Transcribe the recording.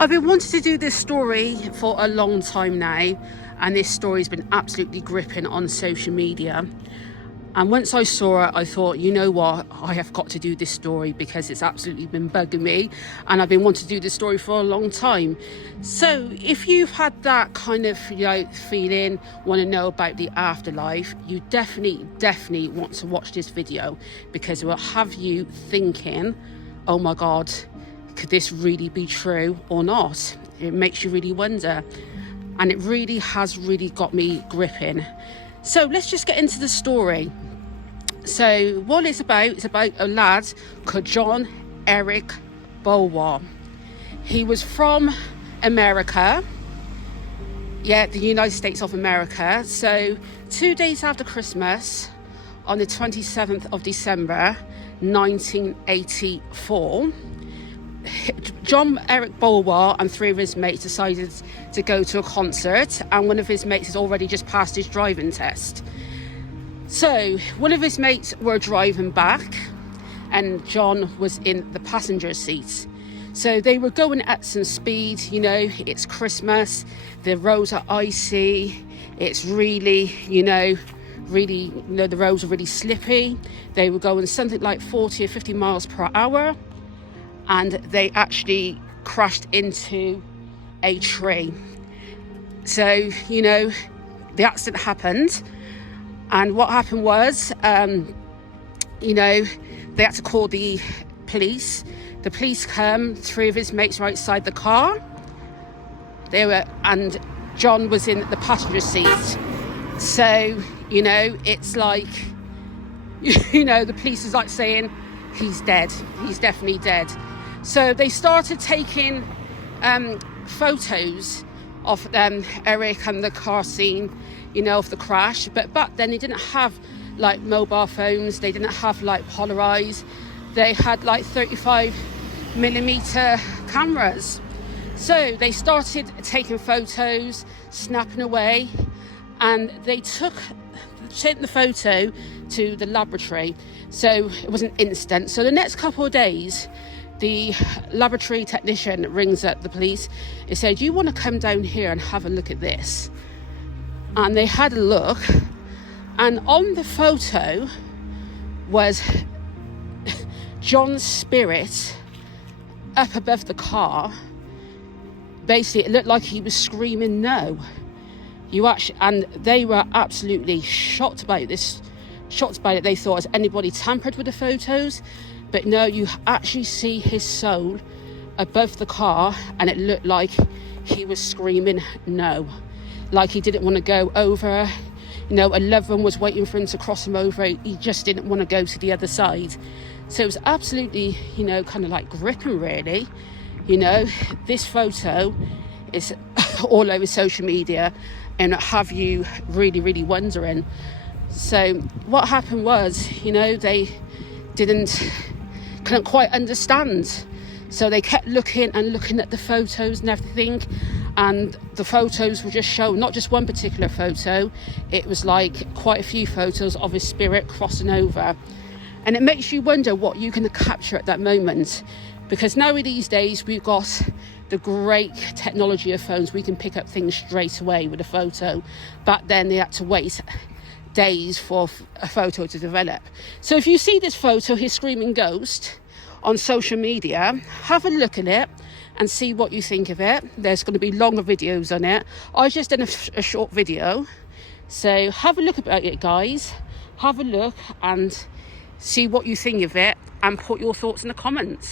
I've been wanting to do this story for a long time now, and this story's been absolutely gripping on social media. And once I saw it, I thought, you know what, I have got to do this story because it's absolutely been bugging me, and I've been wanting to do this story for a long time. So if you've had that kind of, feeling, want to know about the afterlife, you definitely want to watch this video, because it will have you thinking, oh my God, could this really be true or not? It makes you really wonder, and it really has got me gripping. So let's just get into the story. So what it's about a lad called John Eric Bulwer. He was from America, the United States of America. So 2 days after Christmas, on the 27th of December 1984, John Eric Bulwer and three of his mates decided to go to a concert, and one of his mates has already just passed his driving test. So one of his mates were driving back, and John was in the passenger seat. So they were going at some speed. It's Christmas, the roads are icy, it's really, the roads are really slippy. They were going something like 40 or 50 miles per hour. And they actually crashed into a tree. So, the accident happened. And what happened was, they had to call the police. The police come, three of his mates were outside the car. And John was in the passenger seat. So, it's like, the police is like saying, he's dead. He's definitely dead. So they started taking photos of Eric and the car scene, of the crash. But back then they didn't have like mobile phones. They didn't have like Polaroids. They had like 35mm cameras. So they started taking photos, snapping away, and they sent the photo to the laboratory. So it was an instant. So the next couple of days, the laboratory technician rings up the police. He said, do you want to come down here and have a look at this? And they had a look, and on the photo was John's spirit up above the car. Basically, it looked like he was screaming no. And they were absolutely shocked about this. They thought, has anybody tampered with the photos? But no, you actually see his soul above the car, and it looked like he was screaming no. Like he didn't want to go over. A loved one was waiting for him to cross him over. He just didn't want to go to the other side. So it was absolutely, kind of like gripping, really. This photo is all over social media, and it have you really wondering. So what happened was, they couldn't quite understand. So they kept looking at the photos and everything, and the photos were just showing not just one particular photo. It was like quite a few photos of his spirit crossing over. And it makes you wonder what you can capture at that moment, because now these days we've got the great technology of phones. We can pick up things straight away with a photo. Back then they had to wait days for a photo to develop. So if you see this photo, his screaming ghost, on social media, have a look at it and see what you think of it. There's going to be longer videos on it. I just done a short video. So have a look about it, guys. Have a look and see what you think of it, and put your thoughts in the comments.